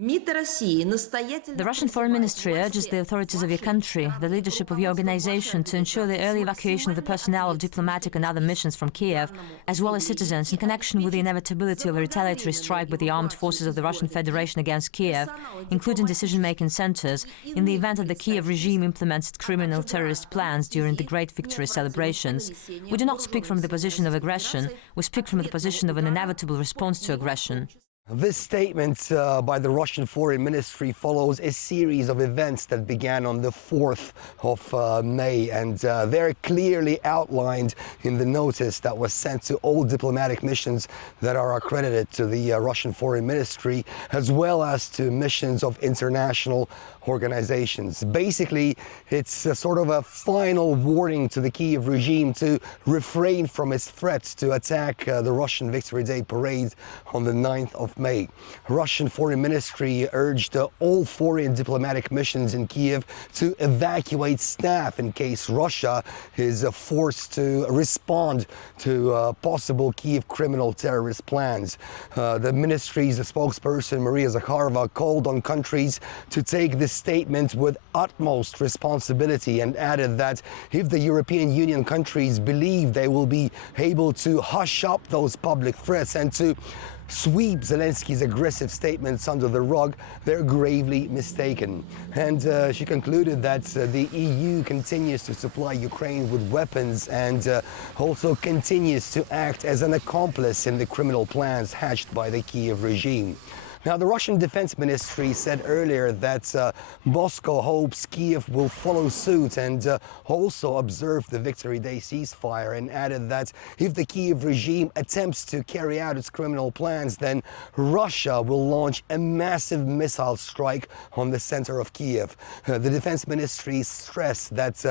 The Russian Foreign Ministry urges the authorities of your country, the leadership of your organization, to ensure the early evacuation of the personnel of diplomatic and other missions from Kyiv, as well as citizens, in connection with the inevitability of a retaliatory strike by the armed forces of the Russian Federation against Kyiv, including decision-making centers, in the event that the Kyiv regime implements its criminal terrorist plans during the great victory celebrations. We do not speak from the position of aggression, we speak from the position of an inevitable response to aggression. This statement by the Russian Foreign Ministry follows a series of events that began on the 4th of May, and they're clearly outlined in the notice that was sent to all diplomatic missions that are accredited to the Russian Foreign Ministry, as well as to missions of international organizations. Basically, it's a sort of a final warning to the Kyiv regime to refrain from its threats to attack the Russian Victory Day parade on the 9th of May. Russian Foreign Ministry urged all foreign diplomatic missions in Kyiv to evacuate staff in case Russia is forced to respond to possible Kyiv criminal terrorist plans. The ministry's spokesperson, Maria Zakharova, called on countries to take this statement with utmost responsibility and added that if the European Union countries believe they will be able to hush up those public threats and to sweep Zelensky's aggressive statements under the rug, they're gravely mistaken. And she concluded that the EU continues to supply Ukraine with weapons and also continues to act as an accomplice in the criminal plans hatched by the Kyiv regime. Now, the Russian Defense Ministry said earlier that Moscow hopes Kyiv will follow suit and also observe the Victory Day ceasefire, and added that if the Kyiv regime attempts to carry out its criminal plans, then Russia will launch a massive missile strike on the center of Kyiv. The Defense Ministry stressed that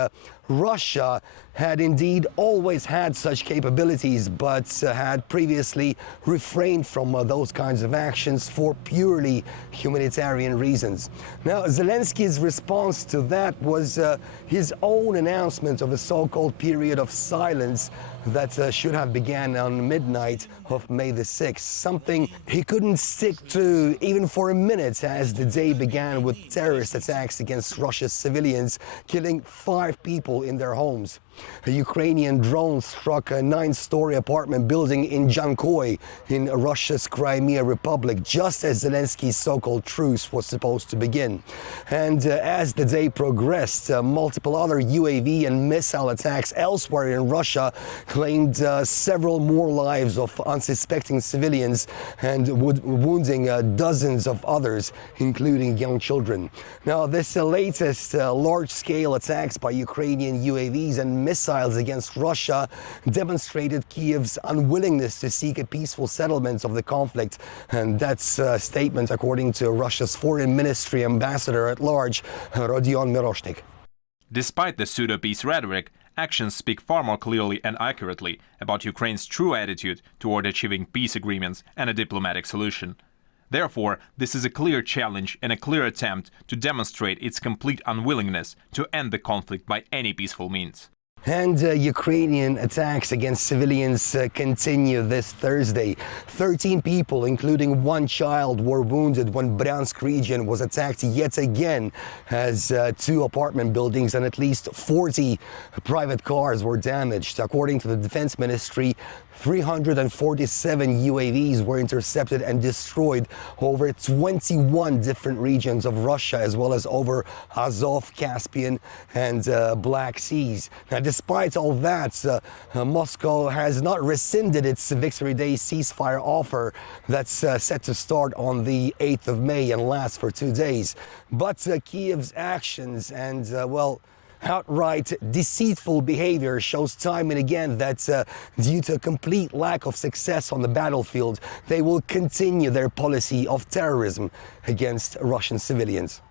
Russia had indeed always had such capabilities, but had previously refrained from those kinds of actions for purely humanitarian reasons. Now, Zelensky's response to that was his own announcement of a so-called period of silence that should have began on midnight of May the 6th, something he couldn't stick to even for a minute, as the day began with terrorist attacks against Russia's civilians, killing 5 people in their homes. A Ukrainian drone struck a 9-story apartment building in Jankoy in Russia's Crimea Republic, just as Zelensky's so-called truce was supposed to begin. And as the day progressed, multiple other UAV and missile attacks elsewhere in Russia claimed several more lives of unsuspecting civilians and wounding dozens of others, including young children. Now, this latest large-scale attacks by Ukrainian UAVs and missiles against Russia demonstrated Kyiv's unwillingness to seek a peaceful settlement of the conflict, and that's a statement according to Russia's Foreign Ministry ambassador at large, Rodion Miroshnik. Despite the pseudo-peace rhetoric, actions speak far more clearly and accurately about Ukraine's true attitude toward achieving peace agreements and a diplomatic solution. Therefore, this is a clear challenge and a clear attempt to demonstrate its complete unwillingness to end the conflict by any peaceful means. And Ukrainian attacks against civilians continue this Thursday. 13 people, including 1 child, were wounded when Bryansk region was attacked yet again, as 2 apartment buildings and at least 40 private cars were damaged. According to the Defense Ministry, 347 UAVs were intercepted and destroyed over 21 different regions of Russia, as well as over Azov, Caspian, and Black Seas. Now, despite all that, Moscow has not rescinded its Victory Day ceasefire offer that's set to start on the 8th of May and last for 2 days. But Kyiv's actions and, outright deceitful behavior shows time and again that due to a complete lack of success on the battlefield, they will continue their policy of terrorism against Russian civilians.